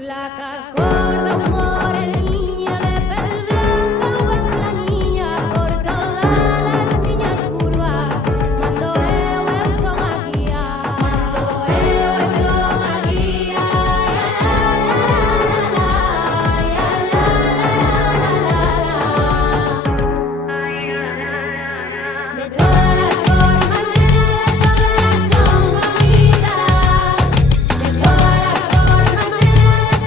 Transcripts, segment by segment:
Flaca, gorda, morenilla de pel blanca, la niña por todas las niñas curvas. Mando eu son magia, mando eu son magia. De todas las formas, de todas son bonitas. De todas las formas, de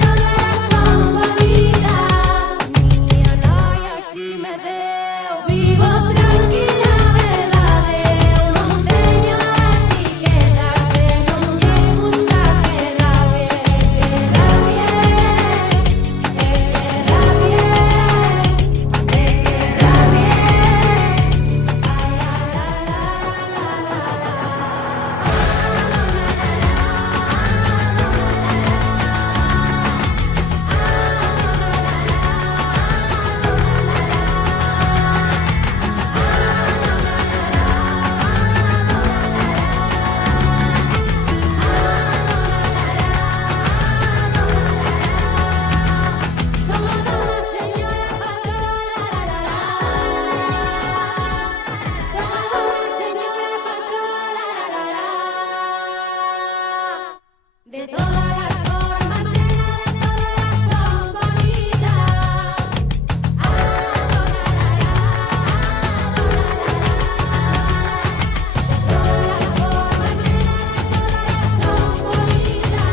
todas son bonitas. Niña, no, y así me veo. Vivo tranquila, verdad. Eu non teño etiquetas, e non lles gusta que rabie, que rabie, que rabie, que rabie. Somos una señora patrola, somos una señora patrola, de todas las formas, de todas son bonitas. De todas las formas, de todas son bonitas.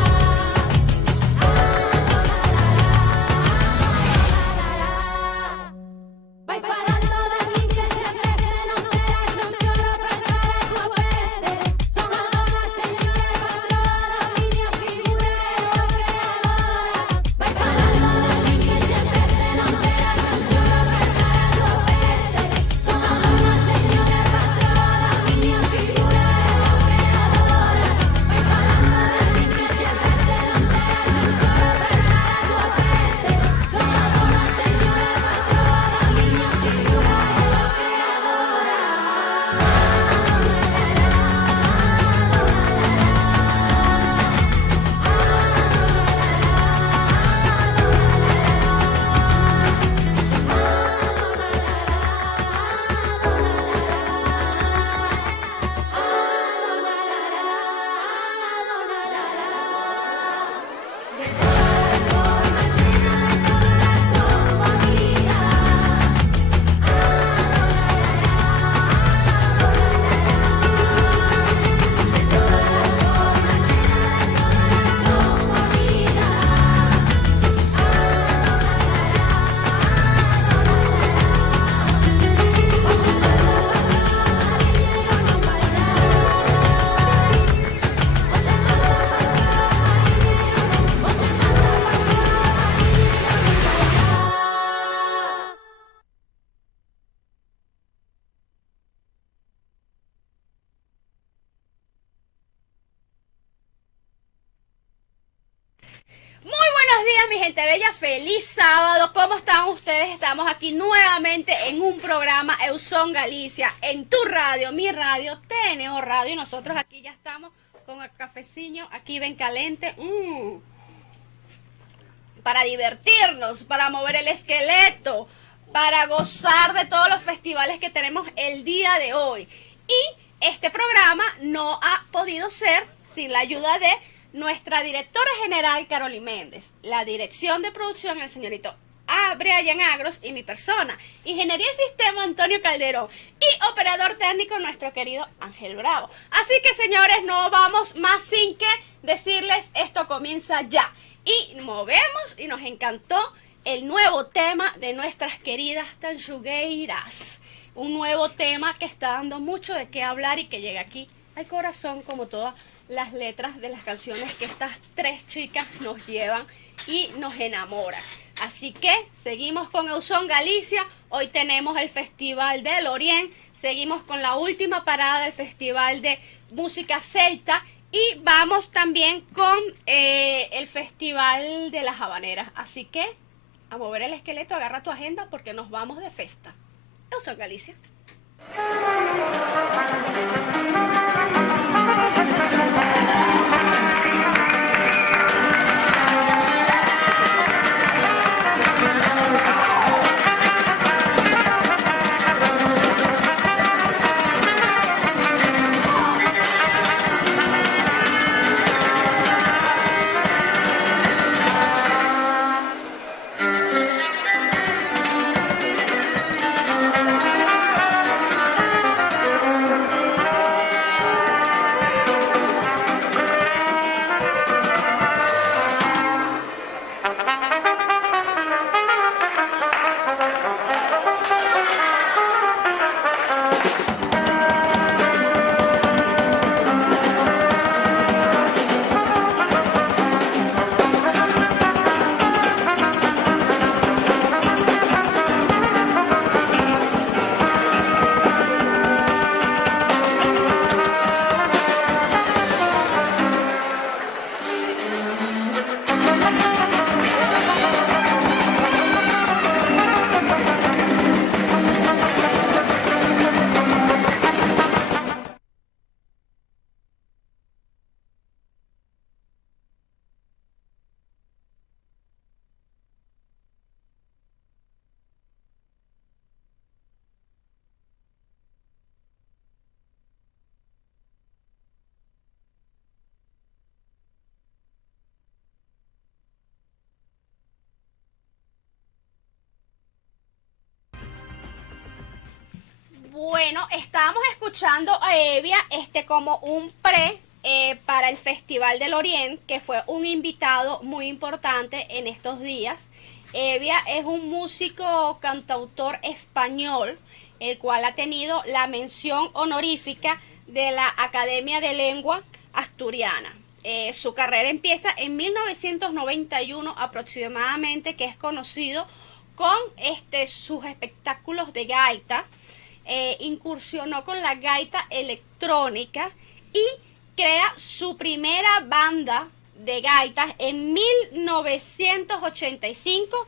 Vai falando de min que sempre te non terás, non choro pra cara a tua peste. Son a dona señora e patrona, miña figura é a creadora. Vai falando de min que sempre te non terás, non choro pra cara a tua peste. Son a dona señora e patrona, miña figura é a creadora. Vai falando de min que sempre te non terás, non choro pra cara a tua peste. Son a dona señora e patrona, miña figura é a creadora. Muy buenos días, mi gente bella, feliz sábado. ¿Cómo están ustedes? Estamos aquí nuevamente en un programa Euson Galicia, en tu radio, mi radio, TNO Radio. Y nosotros aquí ya estamos con el cafecillo, aquí ven caliente, para divertirnos, para mover el esqueleto, para gozar de todos los festivales que tenemos el día de hoy. Y este programa no ha podido ser sin la ayuda de nuestra directora general, Carolyn Méndez, la dirección de producción, el señorito Brian Agros, y mi persona, Ingeniería y Sistema, Antonio Calderón, y operador técnico, nuestro querido Ángel Bravo. Así que, señores, no vamos más sin que decirles, esto comienza ya. Y movemos, y nos encantó el nuevo tema de nuestras queridas tanchugueiras. Un nuevo tema que está dando mucho de qué hablar y que llega aquí al corazón, como todas las letras de las canciones que estas tres chicas nos llevan y nos enamoran. Así que seguimos con Euson Galicia. Hoy tenemos el Festival del Orient. Seguimos con la última parada del Festival de Música Celta. Y vamos también con el Festival de las Habaneras. Así que a mover el esqueleto, agarra tu agenda porque nos vamos de festa. Euson Galicia. Bueno, estábamos escuchando a Evia como un para el Festival del Oriente, que fue un invitado muy importante en estos días. Evia es un músico cantautor español, el cual ha tenido la mención honorífica de la Academia de Lengua Asturiana. Su carrera empieza en 1991 aproximadamente, que es conocido con sus espectáculos de gaita. Incursionó con la gaita electrónica y crea su primera banda de gaitas en 1985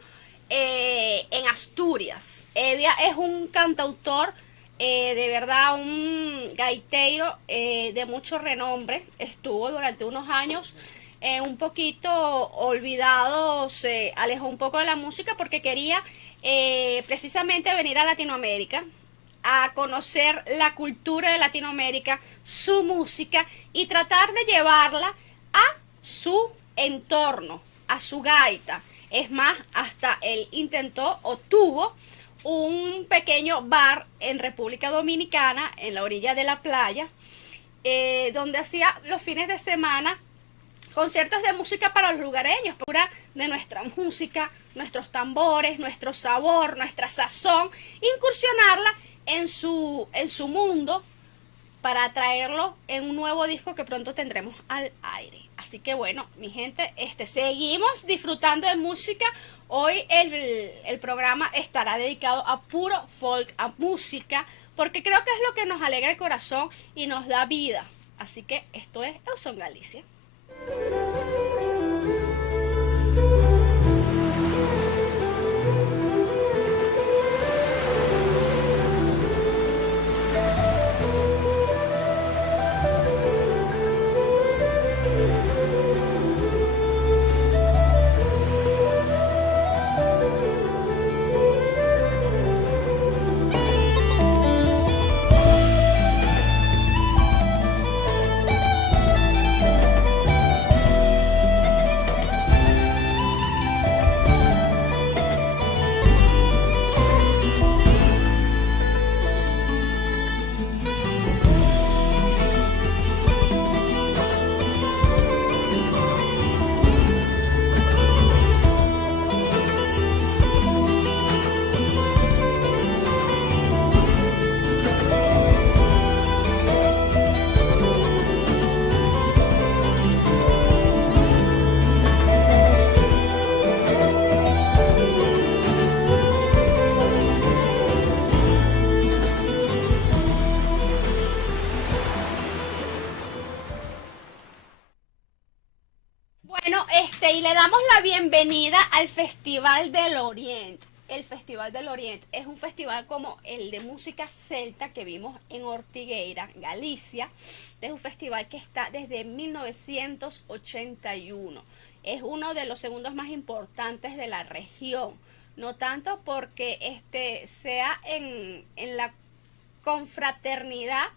en Asturias. Evia es un cantautor, de verdad, un gaitero de mucho renombre. Estuvo durante unos años un poquito olvidado, se alejó un poco de la música porque quería precisamente venir a Latinoamérica a conocer la cultura de Latinoamérica, su música y tratar de llevarla a su entorno, a su gaita. Es más, hasta él intentó o tuvo un pequeño bar en República Dominicana, en la orilla de la playa, donde hacía los fines de semana conciertos de música para los lugareños, pura de nuestra música, nuestros tambores, nuestro sabor, nuestra sazón, incursionarla en su mundo para traerlo en un nuevo disco que pronto tendremos al aire. Así que bueno, mi gente, seguimos disfrutando de música. Hoy el programa estará dedicado a puro folk, a música, porque creo que es lo que nos alegra el corazón y nos da vida. Así que esto es Euson Galicia. Y le damos la bienvenida al Festival del Oriente. El Festival del Oriente es un festival como el de música celta que vimos en Ortigueira, Galicia. Es un festival que está desde 1981. Es uno de los segundos más importantes de la región. No tanto porque sea en la confraternidad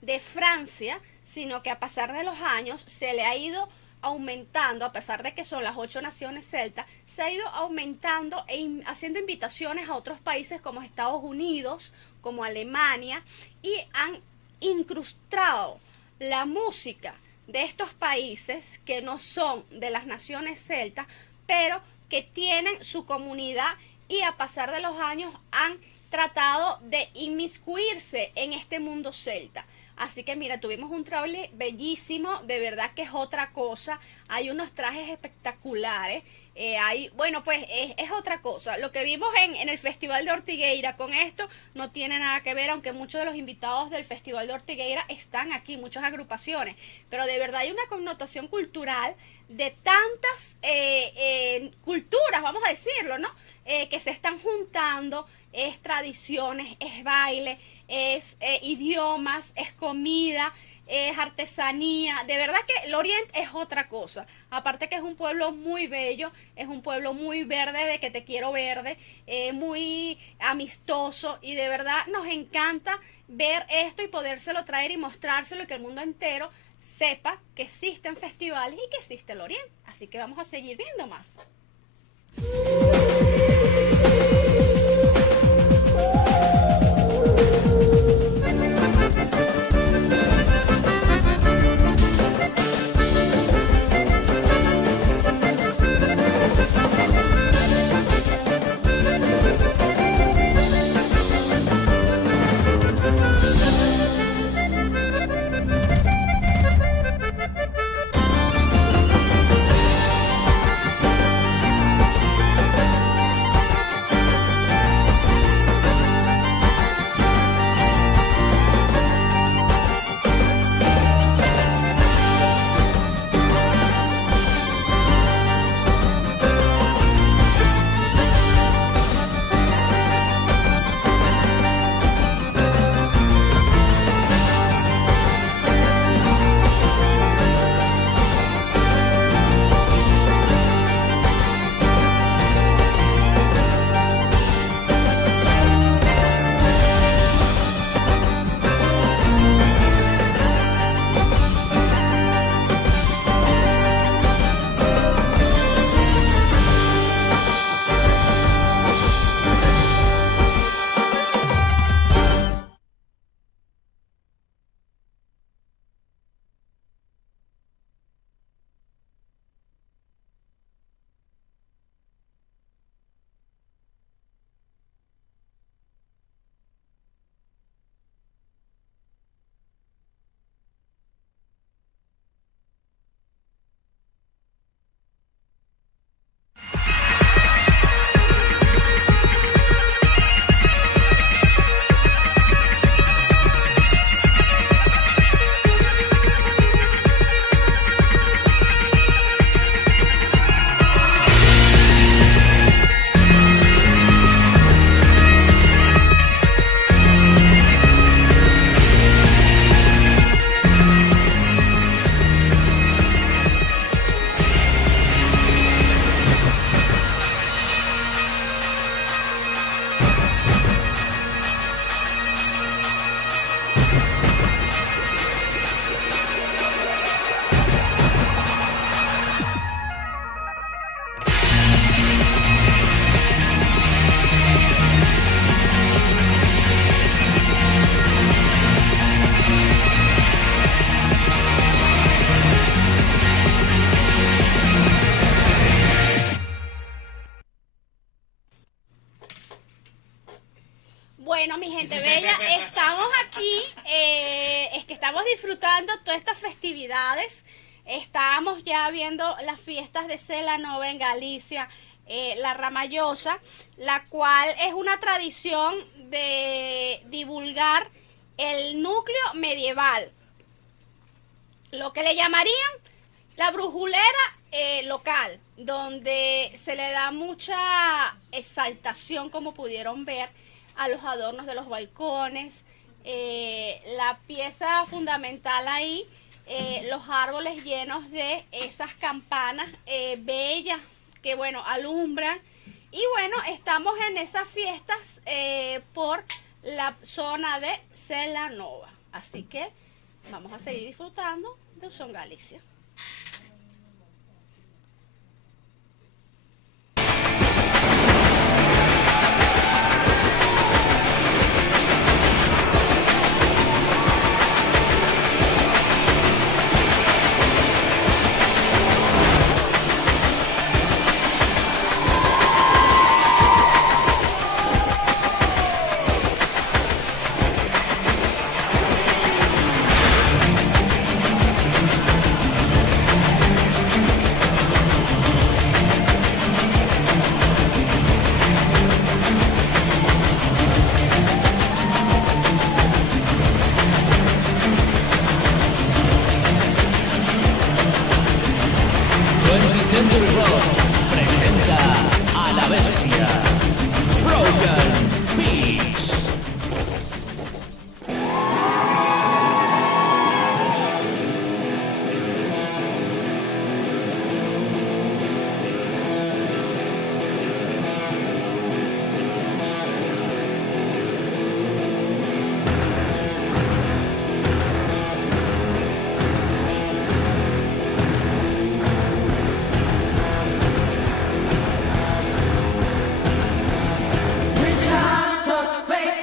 de Francia, sino que a pasar de los años se le ha ido aumentando, a pesar de que son las 8 naciones celtas, se ha ido aumentando e haciendo invitaciones a otros países como Estados Unidos, como Alemania, y han incrustado la música de estos países que no son de las naciones celtas, pero que tienen su comunidad y a pasar de los años han tratado de inmiscuirse en este mundo celta. Así que mira, tuvimos un trailer bellísimo, de verdad que es otra cosa. Hay unos trajes espectaculares. Bueno, pues es otra cosa. Lo que vimos en el Festival de Ortigueira con esto no tiene nada que ver, aunque muchos de los invitados del Festival de Ortigueira están aquí, muchas agrupaciones. Pero de verdad hay una connotación cultural de tantas culturas, vamos a decirlo, ¿no? Que se están juntando, es tradiciones, es baile, es idiomas, es comida, es artesanía. De verdad que el Oriente es otra cosa. Aparte que es un pueblo muy bello, es un pueblo muy verde, de que te quiero verde, muy amistoso, y de verdad nos encanta ver esto y podérselo traer y mostrárselo y que el mundo entero sepa que existen festivales y que existe el Oriente. Así que vamos a seguir viendo más. gente bella, estamos aquí, es que estamos disfrutando todas estas festividades. Estamos ya viendo las fiestas de Celanova en Galicia, la Ramallosa, la cual es una tradición de divulgar el núcleo medieval, lo que le llamarían la brujulera local, donde se le da mucha exaltación, como pudieron ver, a los adornos de los balcones, la pieza fundamental ahí, los árboles llenos de esas campanas bellas que, bueno, alumbran. Y bueno, estamos en esas fiestas por la zona de Celanova. Así que vamos a seguir disfrutando de Son Galicia. Reach out and touch faith.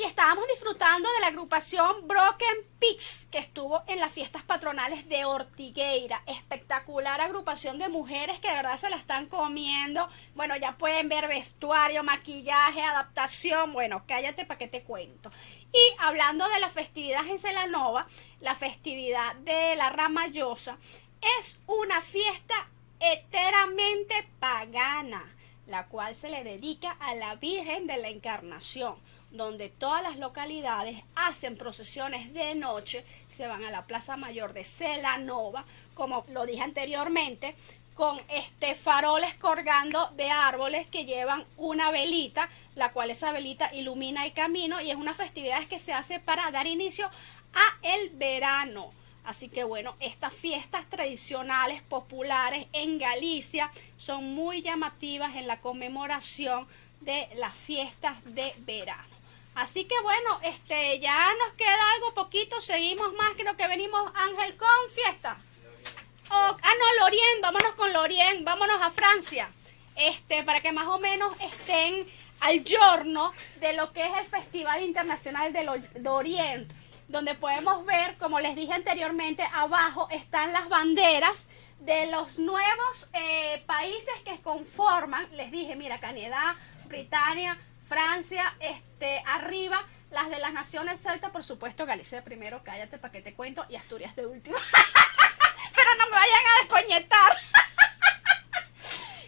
y estábamos disfrutando de la agrupación Broken Peaks, que estuvo en las fiestas patronales de Ortigueira. Espectacular agrupación de mujeres que de verdad se la están comiendo. Bueno, ya pueden ver vestuario, maquillaje, adaptación. Bueno, cállate para que te cuento. Y hablando de la festividad en Celanova, la festividad de la Ramallosa es una fiesta enteramente pagana, la cual se le dedica a la Virgen de la Encarnación, donde todas las localidades hacen procesiones de noche, se van a la Plaza Mayor de Celanova, como lo dije anteriormente, con faroles colgando de árboles que llevan una velita, la cual esa velita ilumina el camino, y es una festividad que se hace para dar inicio a el verano. Así que bueno, estas fiestas tradicionales populares en Galicia son muy llamativas en la conmemoración de las fiestas de verano. Así que bueno, ya nos queda algo poquito, seguimos más, creo que venimos, Ángel, con fiesta. No, Lorient, vámonos con Lorient, vámonos a Francia, para que más o menos estén al giorno de lo que es el Festival Internacional de Orient, donde podemos ver, como les dije anteriormente, abajo están las banderas de los nuevos países que conforman, les dije, mira, Canadá, Britania, Francia, arriba, las de las naciones celtas, por supuesto, Galicia de primero, cállate para que te cuento, y Asturias de último. Pero no me vayan a descoñetar.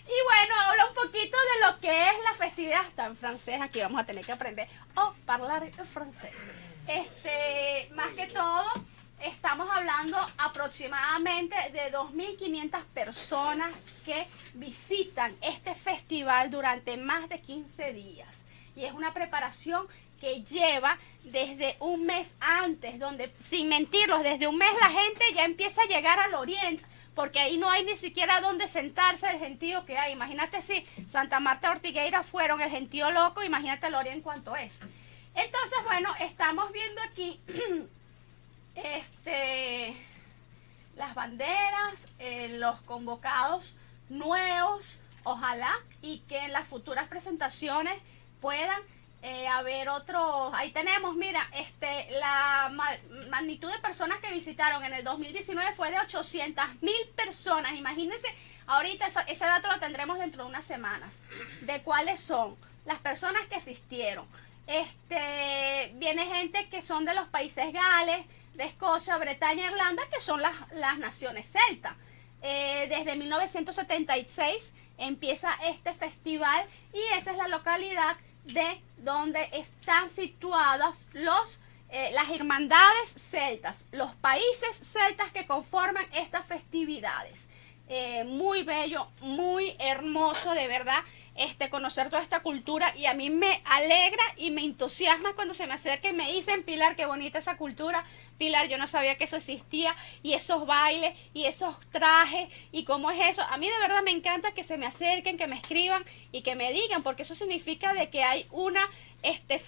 Y bueno, habla un poquito de lo que es la festividad, está en francés, aquí vamos a tener que aprender a hablar francés. Más que todo, estamos hablando aproximadamente de 2.500 personas que visitan este festival durante más de 15 días. Y es una preparación que lleva desde un mes antes, donde, sin mentirlos, desde un mes la gente ya empieza a llegar al Oriente, porque ahí no hay ni siquiera donde sentarse, el gentío que hay. Imagínate si Santa Marta Ortigueira fueron el gentío loco, imagínate el Oriente cuánto es. Entonces, bueno, estamos viendo aquí las banderas, los convocados nuevos, ojalá, y que en las futuras presentaciones puedan haber otros. Ahí tenemos, mira, la magnitud de personas que visitaron en el 2019 fue de 800.000 personas. Imagínense, ahorita ese dato lo tendremos dentro de unas semanas, de cuáles son las personas que asistieron. Viene gente que son de los países Gales, de Escocia, Bretaña, Irlanda, que son las naciones celtas. Desde 1976 empieza este festival y esa es la localidad de donde están situadas las hermandades celtas, los países celtas que conforman estas festividades. Muy bello, muy hermoso, de verdad, conocer toda esta cultura, y a mí me alegra y me entusiasma cuando se me acercan y me dicen: Pilar, qué bonita esa cultura. Pilar, yo no sabía que eso existía, y esos bailes y esos trajes y cómo es eso. A mí de verdad me encanta que se me acerquen, que me escriban y que me digan, porque eso significa de que hay una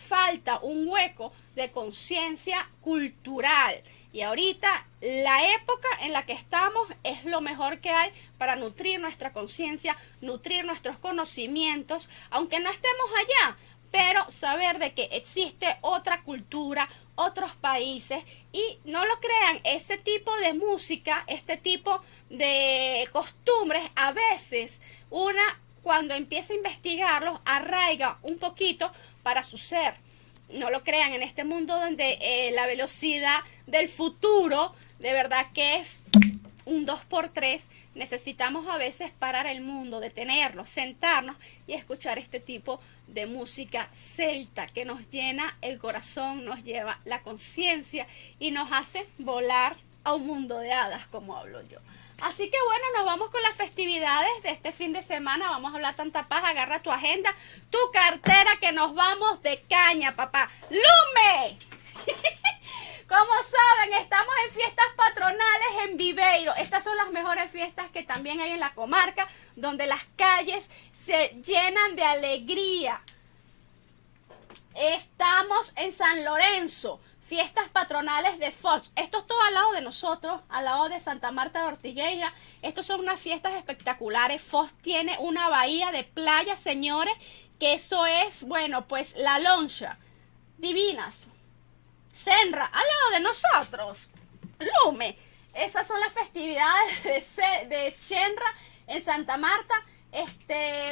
falta, un hueco de conciencia cultural. Y ahorita la época en la que estamos es lo mejor que hay para nutrir nuestra conciencia, nutrir nuestros conocimientos, aunque no estemos allá, pero saber de que existe otra cultura, otros países, y no lo crean, ese tipo de música, este tipo de costumbres, a veces cuando empieza a investigarlos, arraiga un poquito para su ser. No lo crean, en este mundo donde la velocidad del futuro de verdad que es un 2x3, necesitamos a veces parar el mundo, detenernos, sentarnos y escuchar este tipo de música celta que nos llena el corazón, nos lleva la conciencia y nos hace volar a un mundo de hadas, como hablo yo. Así que bueno, nos vamos con las festividades de este fin de semana. Vamos a hablar tanta paz. Agarra tu agenda, tu cartera, que nos vamos de caña, papá. ¡Lume! Como saben, estamos en fiestas patronales en Viveiro. Estas son las mejores fiestas que también hay en la comarca, donde las calles se llenan de alegría. Estamos en San Lorenzo. Fiestas patronales de Fox. Esto es todo al lado de nosotros, al lado de Santa Marta de Ortigueira. Estos son unas fiestas espectaculares. Fox tiene una bahía de playa, señores, que eso es, bueno, pues la loncha. divinas. Senra, al lado de nosotros. Lume. Esas son las festividades de Senra en Santa Marta,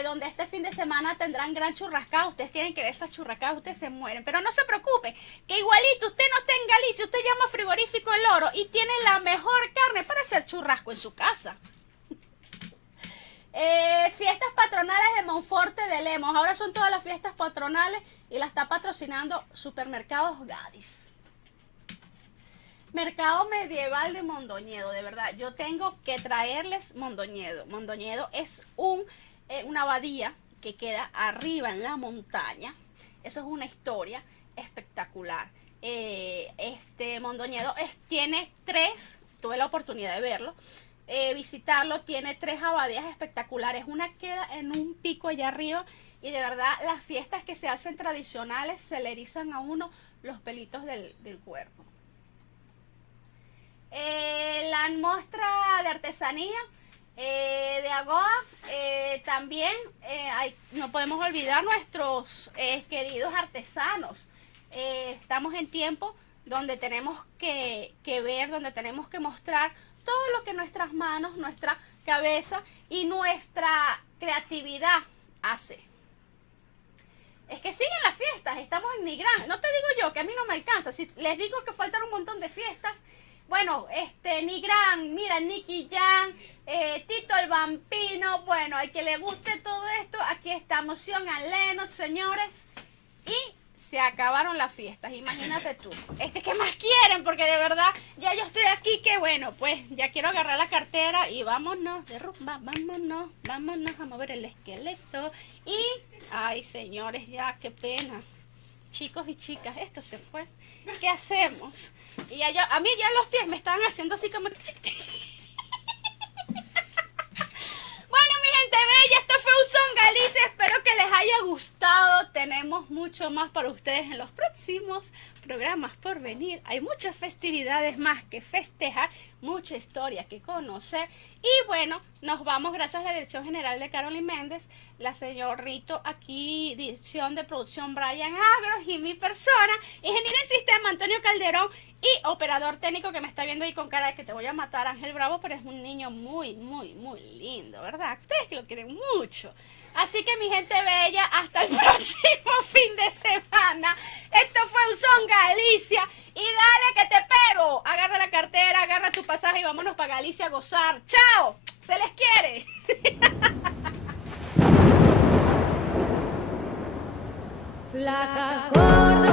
donde este fin de semana tendrán gran churrascada. Ustedes tienen que ver esas churrascadas, ustedes se mueren. Pero no se preocupen, que igualito usted no está en Galicia, usted llama Frigorífico El Oro y tiene la mejor carne para hacer churrasco en su casa. Fiestas patronales de Monforte de Lemos. Ahora son todas las fiestas patronales y la está patrocinando Supermercados Gadis. Mercado Medieval de Mondoñedo, de verdad, yo tengo que traerles Mondoñedo. Mondoñedo es una abadía que queda arriba en la montaña. Eso es una historia espectacular. Mondoñedo tiene tres, tuve la oportunidad de verlo, visitarlo, tiene tres abadías espectaculares. Una queda en un pico allá arriba y de verdad las fiestas que se hacen tradicionales se le erizan a uno los pelitos del cuerpo. La muestra de artesanía de Agoa, también no podemos olvidar nuestros queridos artesanos. Estamos en tiempo donde tenemos que ver, donde tenemos que mostrar todo lo que nuestras manos, nuestra cabeza y nuestra creatividad hace. Es que siguen las fiestas, estamos en Nigrán. No te digo yo que a mí no me alcanza, si les digo que faltan un montón de fiestas. Bueno, Nigrán, mira, Nicky Jam, Tito el Vampino, bueno, al que le guste todo esto, aquí está Moción a Lennox, señores, y se acabaron las fiestas, imagínate tú. ¿Qué más quieren? Porque de verdad, ya yo estoy aquí que bueno, pues ya quiero agarrar la cartera y vámonos de rumba, vámonos a mover el esqueleto. Y, ay señores, ya, qué pena. Chicos y chicas, esto se fue. ¿Qué hacemos? Y a mí ya los pies me estaban haciendo así como... Bueno, mi gente bella, esto fue Uzón Galicia. Espero que les haya gustado. Tenemos mucho más para ustedes en los próximos programas por venir. Hay muchas festividades más que festejar, mucha historia que conocer. Y bueno, nos vamos gracias a la Dirección General de Carolyn Méndez, la señor Rito aquí, dirección de producción Brian Agros y mi persona, ingeniero en sistema Antonio Calderón y operador técnico que me está viendo ahí con cara de que te voy a matar, Ángel Bravo, pero es un niño muy, muy, muy lindo, ¿verdad? Ustedes que lo quieren mucho. Así que mi gente bella, hasta el próximo fin de semana. Esto fue Uzón Galicia. Y dale que te pego. Agarra la cartera, agarra tu pasaje y vámonos para Galicia a gozar. ¡Chao! ¡Se les quiere! Flaca, gorda.